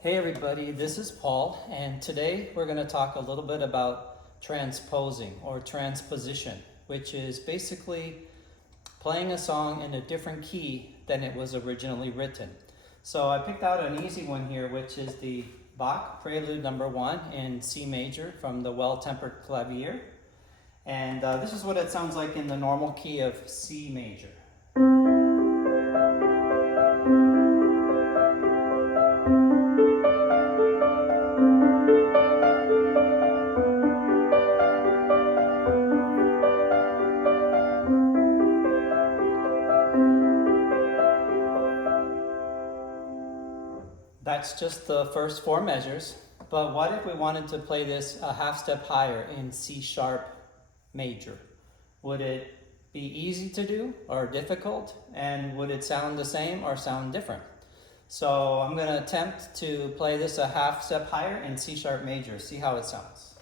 Hey everybody, this is Paul, and today we're going to talk a little bit about transposing or transposition, which is basically playing a song in a different key than it was originally written. So I picked out an easy one here, which is the Bach prelude number 1 in C major from the Well-Tempered Clavier. And this is what it sounds like in the normal key of C major. That's just the first 4 measures, but what if we wanted to play this a half step higher in C sharp major? Would it be easy to do or difficult? And would it sound the same or sound different? So I'm going to attempt to play this a half step higher in C sharp major, see how it sounds.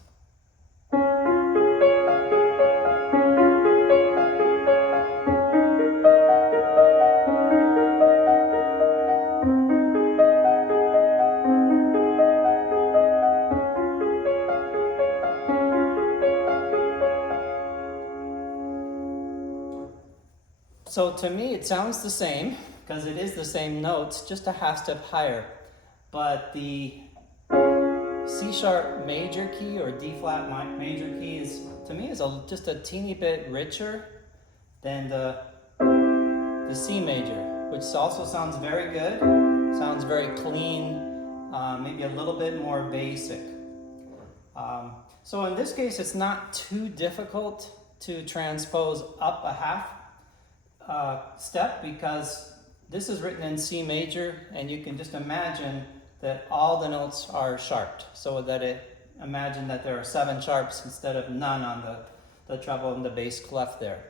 So to me, it sounds the same because it is the same notes, just a half step higher. But the C sharp major key or D flat major key is, to me, is just a teeny bit richer than the C major, which also sounds very good, sounds very clean, maybe a little bit more basic. So in this case, it's not too difficult to transpose up a half step because this is written in C major, and you can just imagine that all the notes are sharped, so that imagine that there are 7 sharps instead of none on the treble and the bass clef there.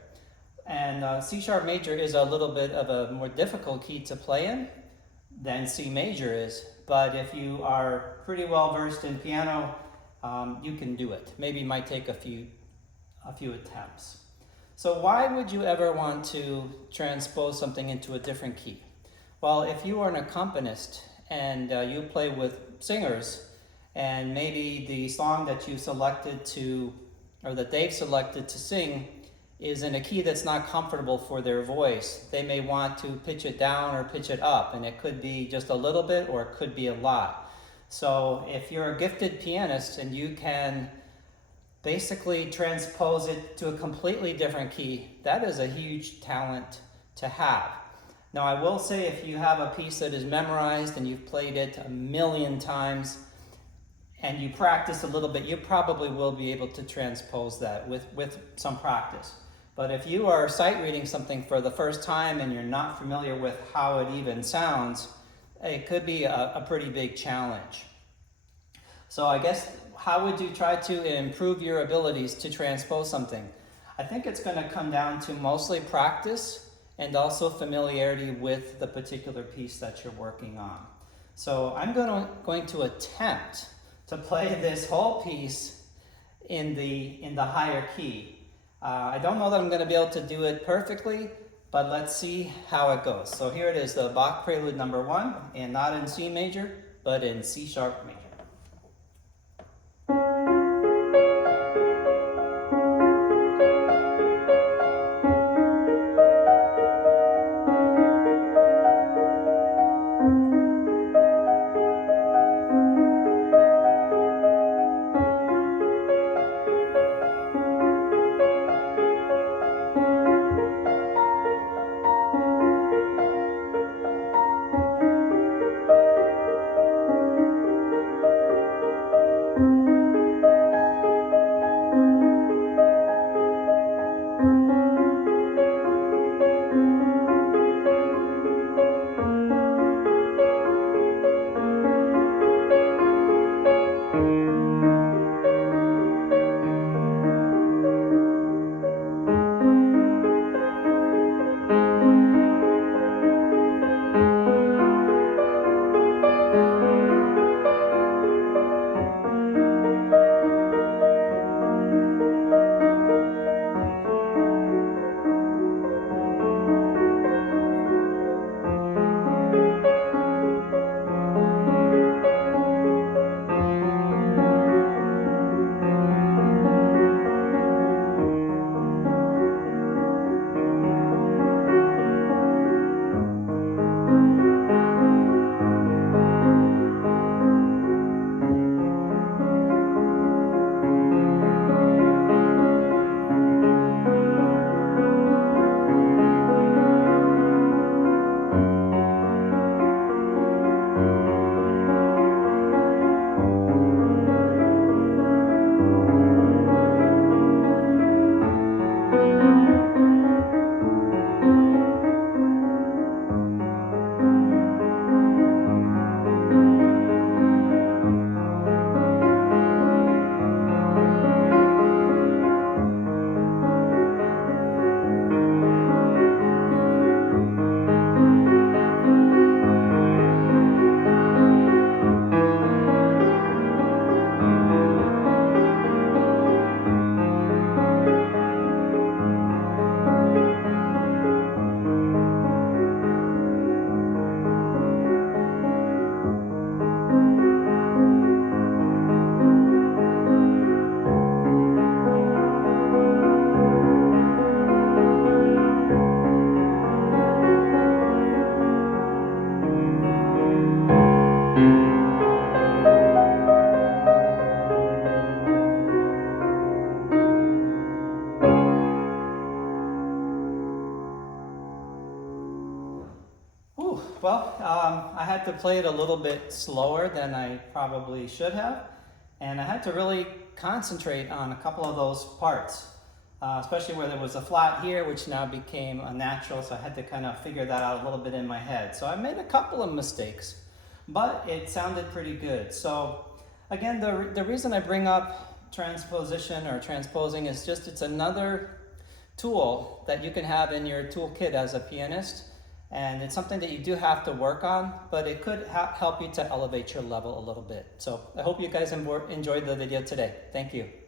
And C sharp major is a little bit of a more difficult key to play in than C major is, but if you are pretty well versed in piano, you can do it. Maybe it might take a few attempts. So why would you ever want to transpose something into a different key? Well, if you are an accompanist and you play with singers, and maybe the song that you selected to, or that they've selected to sing, is in a key that's not comfortable for their voice, they may want to pitch it down or pitch it up, and it could be just a little bit or it could be a lot. So if you're a gifted pianist and you can basically transpose it to a completely different key, that is a huge talent to have. Now I will say, if you have a piece that is memorized and you've played it a million times and you practice a little bit, you probably will be able to transpose that with some practice. But if you are sight reading something for the first time and you're not familiar with how it even sounds, it could be a pretty big challenge. So I guess, how would you try to improve your abilities to transpose something? I think it's going to come down to mostly practice and also familiarity with the particular piece that you're working on. So I'm going to attempt to play this whole piece in the higher key. I don't know that I'm going to be able to do it perfectly, but let's see how it goes. So here it is, the Bach prelude number 1, and not in C major, but in C sharp major. play it a little bit slower than I probably should have. And I had to really concentrate on a couple of those parts, especially where there was a flat here, which now became a natural. So I had to kind of figure that out a little bit in my head. So I made a couple of mistakes, but it sounded pretty good. So again, the reason I bring up transposition or transposing is just it's another tool that you can have in your toolkit as a pianist. And it's something that you do have to work on, but it could help you to elevate your level a little bit. So I hope you guys enjoyed the video today. Thank you.